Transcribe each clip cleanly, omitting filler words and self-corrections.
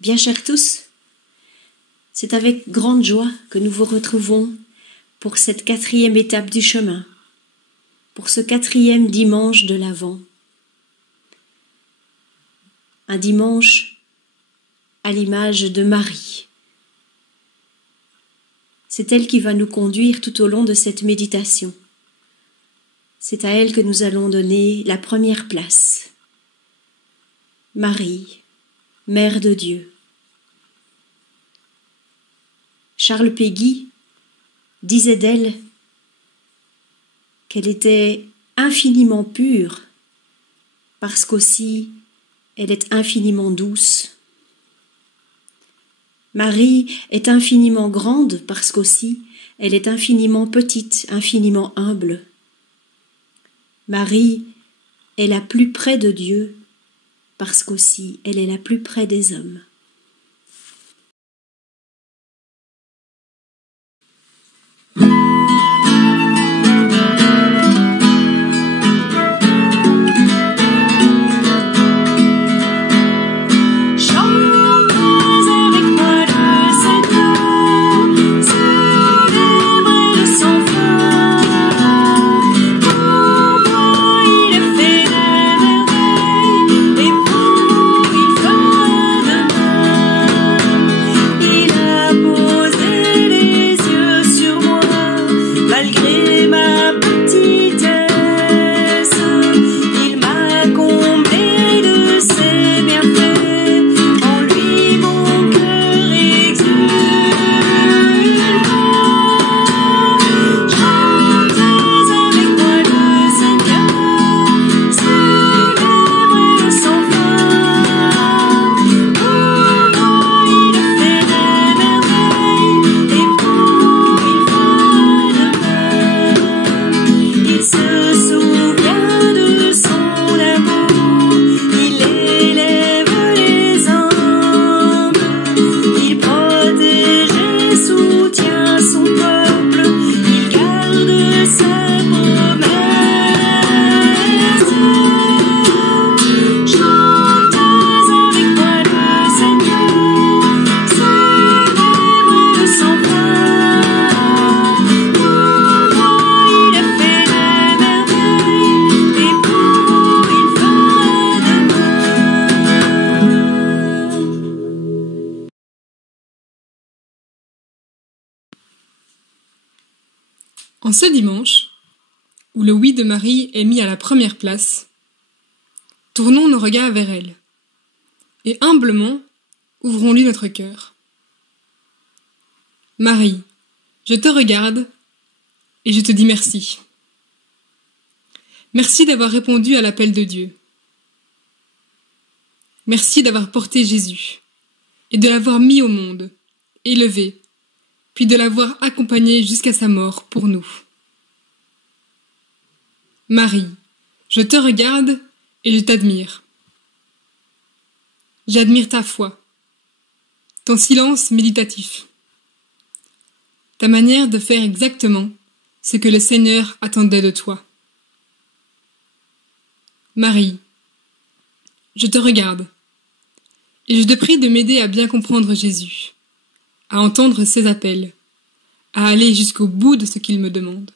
Bien chers tous, c'est avec grande joie que nous vous retrouvons pour cette 4e étape du chemin, pour ce 4e dimanche de l'Avent. Un dimanche à l'image de Marie. C'est elle qui va nous conduire tout au long de cette méditation. C'est à elle que nous allons donner la première place. Marie, Mère de Dieu. Charles Péguy disait d'elle qu'elle était infiniment pure parce qu'aussi elle est infiniment douce. Marie est infiniment grande parce qu'aussi elle est infiniment petite, infiniment humble. Marie est la plus près de Dieu parce qu'aussi elle est la plus près des hommes. En ce dimanche, où le oui de Marie est mis à la première place, tournons nos regards vers elle, et humblement ouvrons-lui notre cœur. Marie, je te regarde, et je te dis merci. Merci d'avoir répondu à l'appel de Dieu. Merci d'avoir porté Jésus, et de l'avoir mis au monde, élevé, puis de l'avoir accompagné jusqu'à sa mort pour nous. Marie, je te regarde et je t'admire. J'admire ta foi, ton silence méditatif, ta manière de faire exactement ce que le Seigneur attendait de toi. Marie, je te regarde et je te prie de m'aider à bien comprendre Jésus, à entendre ses appels, à aller jusqu'au bout de ce qu'il me demande.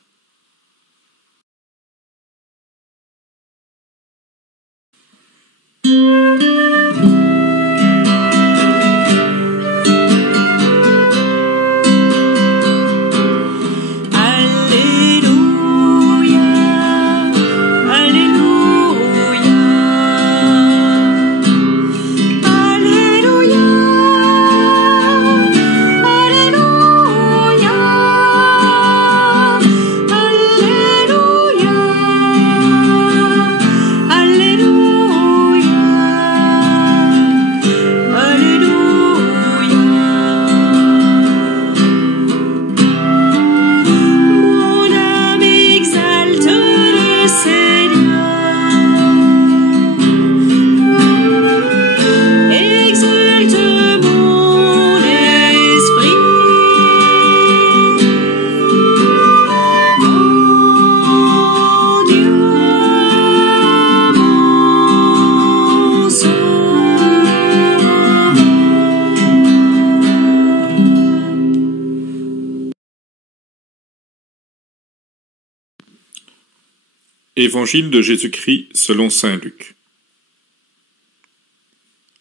Évangile de Jésus-Christ selon saint Luc.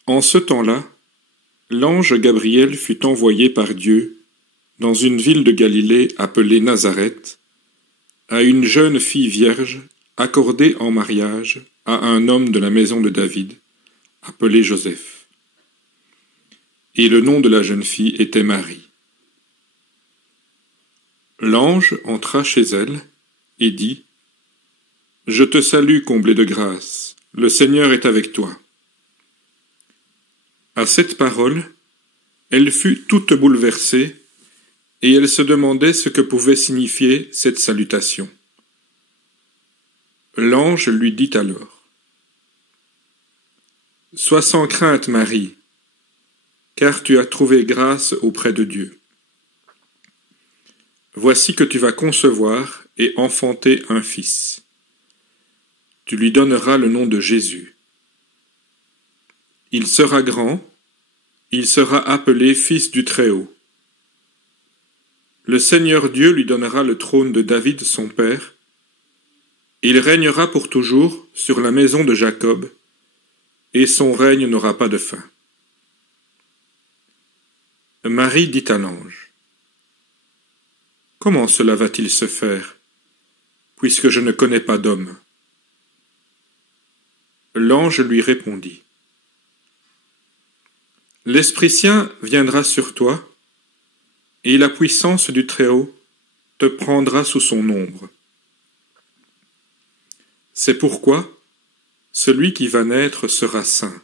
En ce temps-là, l'ange Gabriel fut envoyé par Dieu dans une ville de Galilée appelée Nazareth, à une jeune fille vierge accordée en mariage à un homme de la maison de David, appelé Joseph. Et le nom de la jeune fille était Marie. L'ange entra chez elle et dit : « Je te salue, comblée de grâce, le Seigneur est avec toi. » À cette parole, elle fut toute bouleversée, et elle se demandait ce que pouvait signifier cette salutation. L'ange lui dit alors : « Sois sans crainte, Marie, car tu as trouvé grâce auprès de Dieu. Voici que tu vas concevoir et enfanter un fils. Tu lui donneras le nom de Jésus. Il sera grand, il sera appelé Fils du Très-Haut. Le Seigneur Dieu lui donnera le trône de David son père, et il régnera pour toujours sur la maison de Jacob, et son règne n'aura pas de fin. » Marie dit à l'ange : « Comment cela va-t-il se faire, puisque je ne connais pas d'homme ? » L'ange lui répondit : « L'Esprit Saint viendra sur toi, et la puissance du Très-Haut te prendra sous son ombre. C'est pourquoi celui qui va naître sera saint.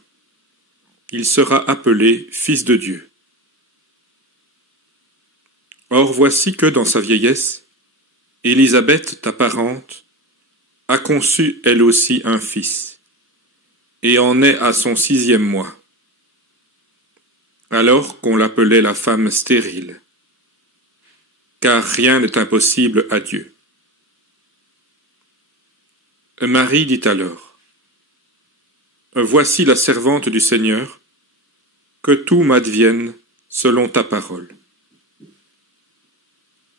Il sera appelé Fils de Dieu. Or voici que, dans sa vieillesse, Élisabeth, ta parente, a conçu elle aussi un fils, et en est à son 6e mois, alors qu'on l'appelait la femme stérile, car rien n'est impossible à Dieu. Marie dit alors : « Voici la servante du Seigneur, que tout m'advienne selon ta parole. »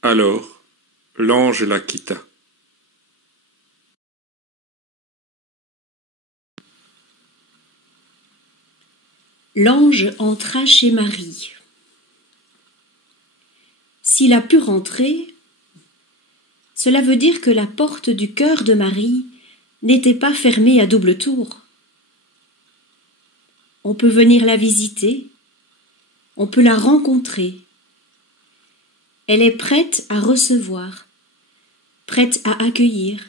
Alors, l'ange la quitta. L'ange entra chez Marie. S'il a pu rentrer, cela veut dire que la porte du cœur de Marie n'était pas fermée à double tour. On peut venir la visiter, on peut la rencontrer. Elle est prête à recevoir, prête à accueillir.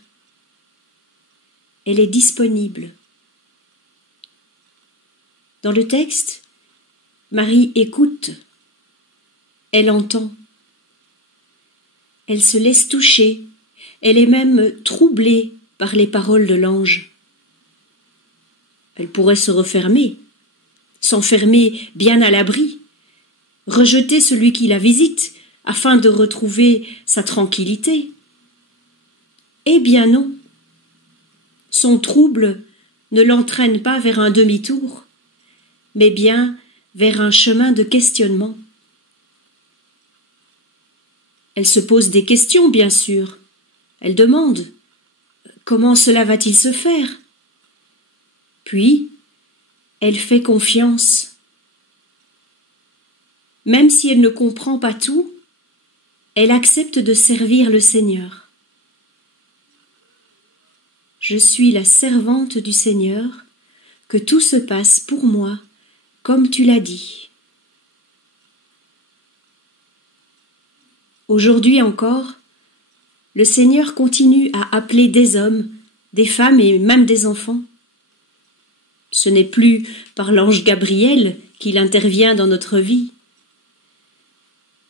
Elle est disponible. Dans le texte, Marie écoute, elle entend, elle se laisse toucher, elle est même troublée par les paroles de l'ange. Elle pourrait se refermer, s'enfermer bien à l'abri, rejeter celui qui la visite afin de retrouver sa tranquillité. Eh bien non, son trouble ne l'entraîne pas vers un demi-tour, mais bien vers un chemin de questionnement. Elle se pose des questions, bien sûr. Elle demande : comment cela va-t-il se faire ? Puis, elle fait confiance. Même si elle ne comprend pas tout, elle accepte de servir le Seigneur. Je suis la servante du Seigneur, que tout se passe pour moi comme tu l'as dit. Aujourd'hui encore, le Seigneur continue à appeler des hommes, des femmes et même des enfants. Ce n'est plus par l'ange Gabriel qu'il intervient dans notre vie.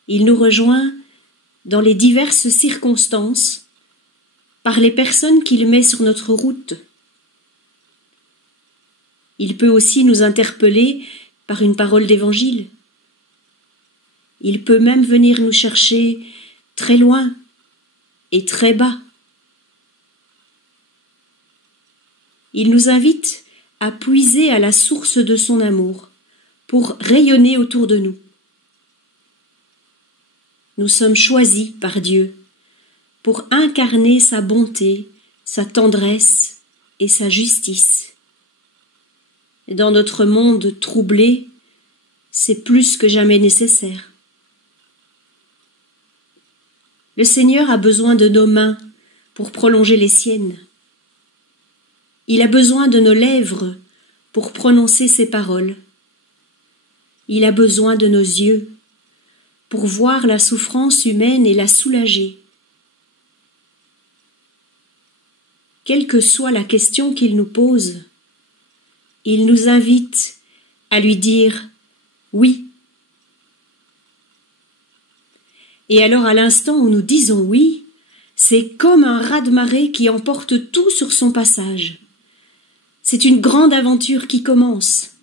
Il nous rejoint dans les diverses circonstances, par les personnes qu'il met sur notre route. Il peut aussi nous interpeller par une parole d'évangile. Il peut même venir nous chercher très loin et très bas. Il nous invite à puiser à la source de son amour pour rayonner autour de nous. Nous sommes choisis par Dieu pour incarner sa bonté, sa tendresse et sa justice. Dans notre monde troublé, c'est plus que jamais nécessaire. Le Seigneur a besoin de nos mains pour prolonger les siennes. Il a besoin de nos lèvres pour prononcer ses paroles. Il a besoin de nos yeux pour voir la souffrance humaine et la soulager. Quelle que soit la question qu'il nous pose, il nous invite à lui dire « oui ». Et alors à l'instant où nous disons « oui », c'est comme un raz-de-marée qui emporte tout sur son passage. C'est une grande aventure qui commence.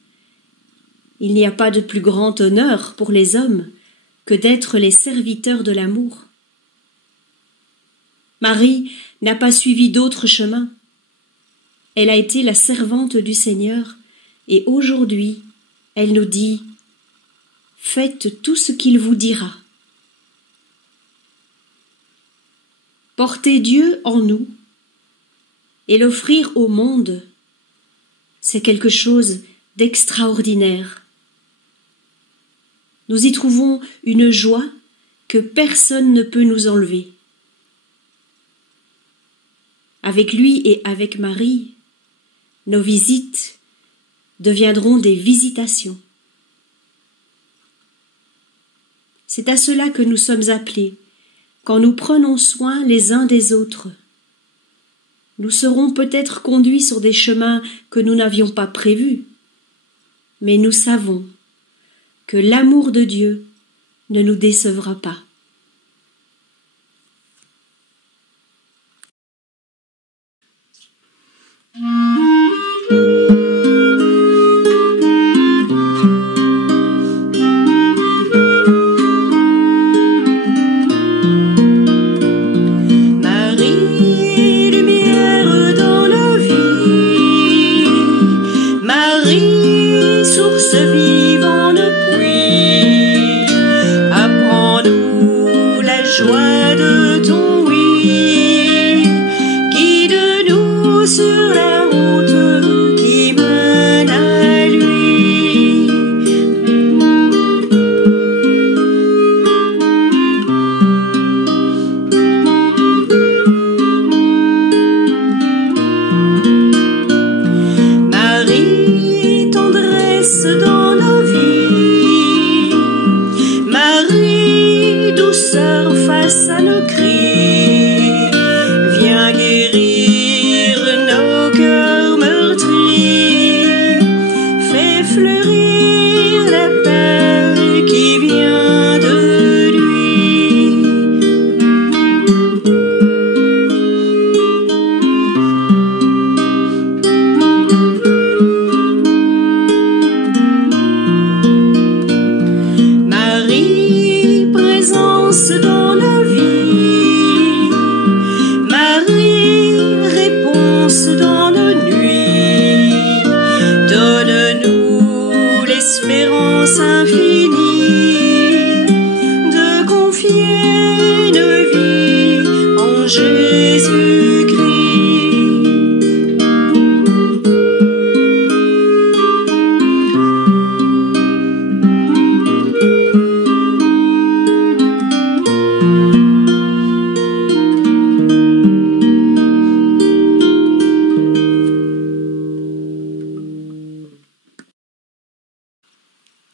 Il n'y a pas de plus grand honneur pour les hommes que d'être les serviteurs de l'amour. Marie n'a pas suivi d'autre chemin. Elle a été la servante du Seigneur et aujourd'hui, elle nous dit « Faites tout ce qu'il vous dira ». Porter Dieu en nous et l'offrir au monde, c'est quelque chose d'extraordinaire. Nous y trouvons une joie que personne ne peut nous enlever. Avec lui et avec Marie, nos visites deviendront des visitations. C'est à cela que nous sommes appelés, quand nous prenons soin les uns des autres. Nous serons peut-être conduits sur des chemins que nous n'avions pas prévus, mais nous savons que l'amour de Dieu ne nous décevra pas.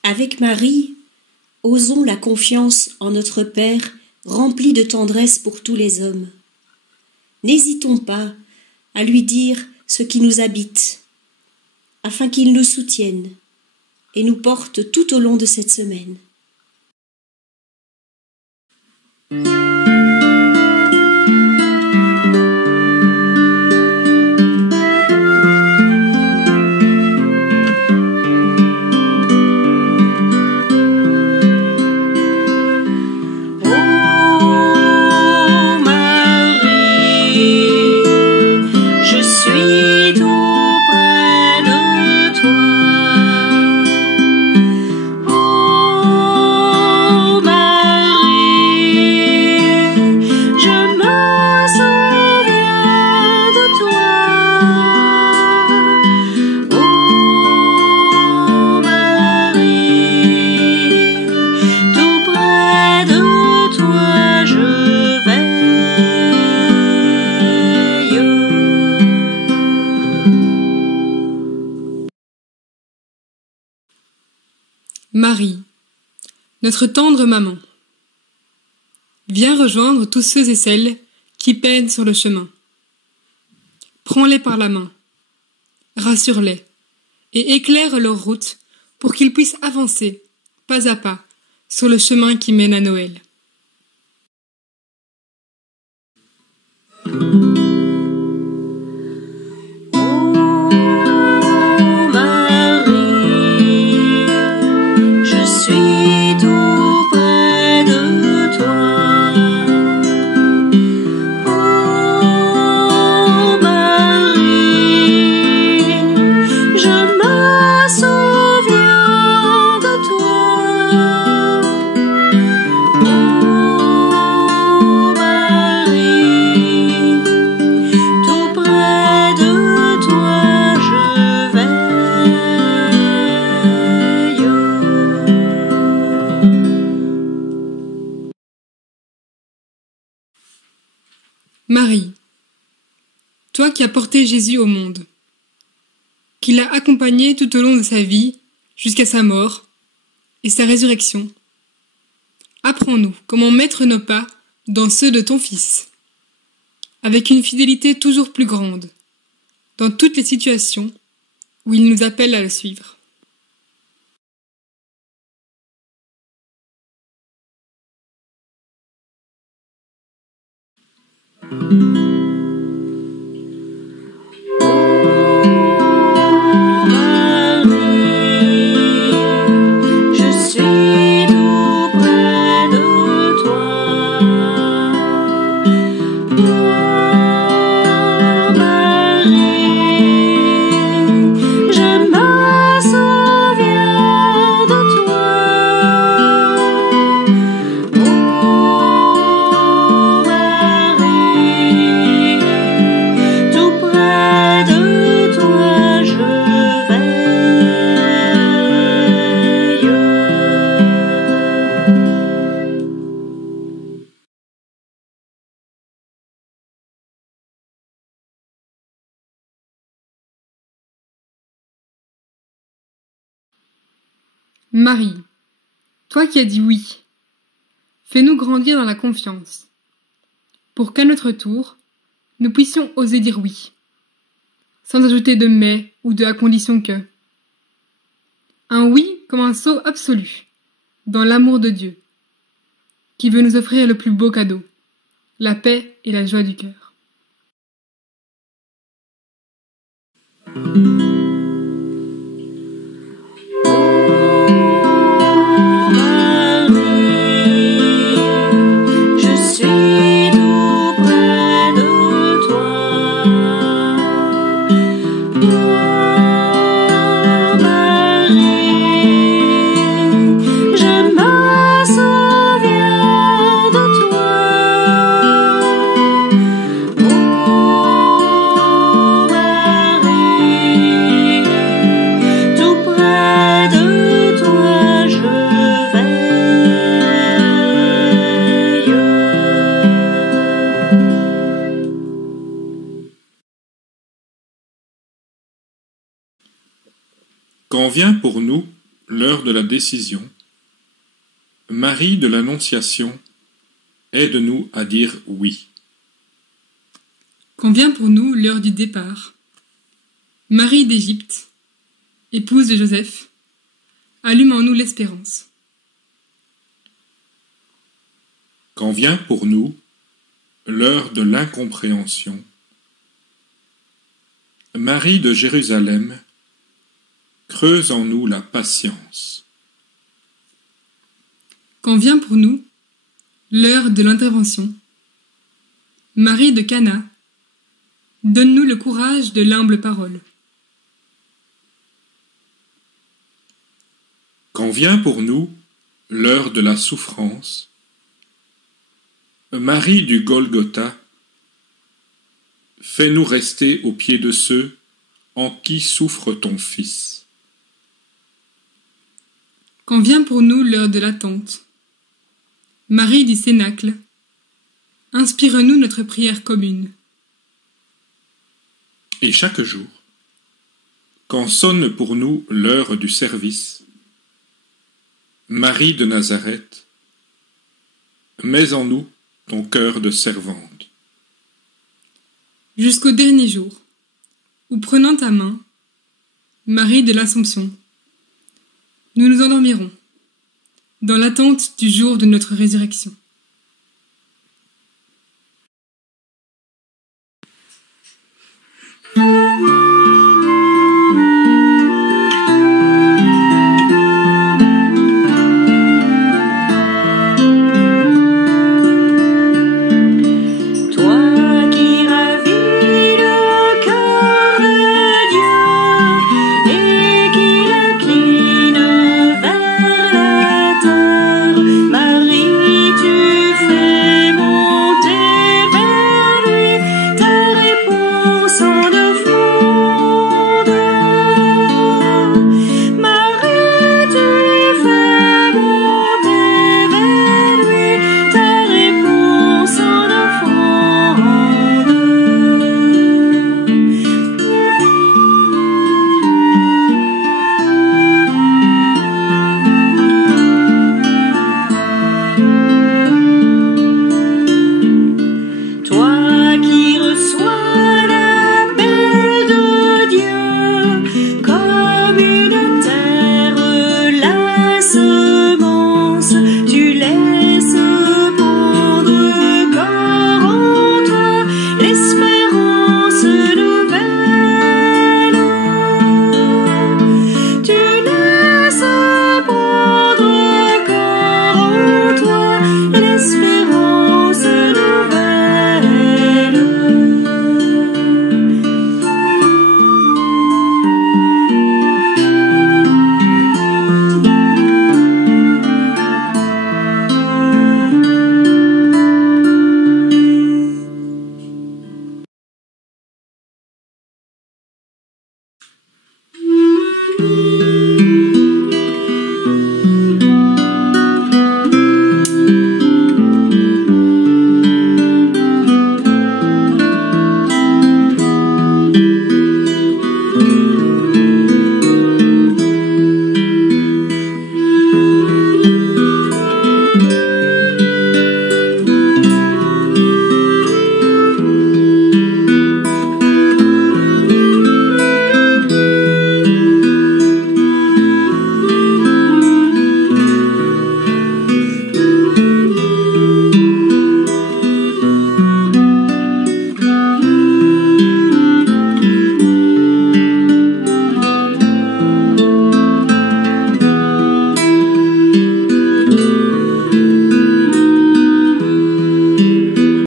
Avec Marie, osons la confiance en notre Père rempli de tendresse pour tous les hommes. N'hésitons pas à lui dire ce qui nous habite, afin qu'il nous soutienne et nous porte tout au long de cette semaine. Oh Marie, notre tendre maman, viens rejoindre tous ceux et celles qui peinent sur le chemin. Prends-les par la main, rassure-les et éclaire leur route pour qu'ils puissent avancer, pas à pas, sur le chemin qui mène à Noël. Marie, toi qui as porté Jésus au monde, qui l'as accompagné tout au long de sa vie jusqu'à sa mort et sa résurrection, apprends-nous comment mettre nos pas dans ceux de ton Fils, avec une fidélité toujours plus grande, dans toutes les situations où il nous appelle à le suivre. Marie, toi qui as dit oui, fais-nous grandir dans la confiance, pour qu'à notre tour, nous puissions oser dire oui, sans ajouter de mais ou de à condition que. Un oui comme un saut absolu, dans l'amour de Dieu, qui veut nous offrir le plus beau cadeau, la paix et la joie du cœur. Quand vient pour nous l'heure de la décision, Marie de l'Annonciation, aide-nous à dire oui. Quand vient pour nous l'heure du départ, Marie d'Égypte, épouse de Joseph, allume en nous l'espérance. Quand vient pour nous l'heure de l'incompréhension, Marie de Jérusalem, creuse en nous la patience. Quand vient pour nous l'heure de l'intervention, Marie de Cana, donne-nous le courage de l'humble parole. Quand vient pour nous l'heure de la souffrance, Marie du Golgotha, fais-nous rester au pied de ceux en qui souffre ton Fils. Quand vient pour nous l'heure de l'attente, Marie du Cénacle, inspire-nous notre prière commune. Et chaque jour, quand sonne pour nous l'heure du service, Marie de Nazareth, mets en nous ton cœur de servante. Jusqu'au dernier jour, où prenant ta main, Marie de l'Assomption, nous nous endormirons, dans l'attente du jour de notre résurrection.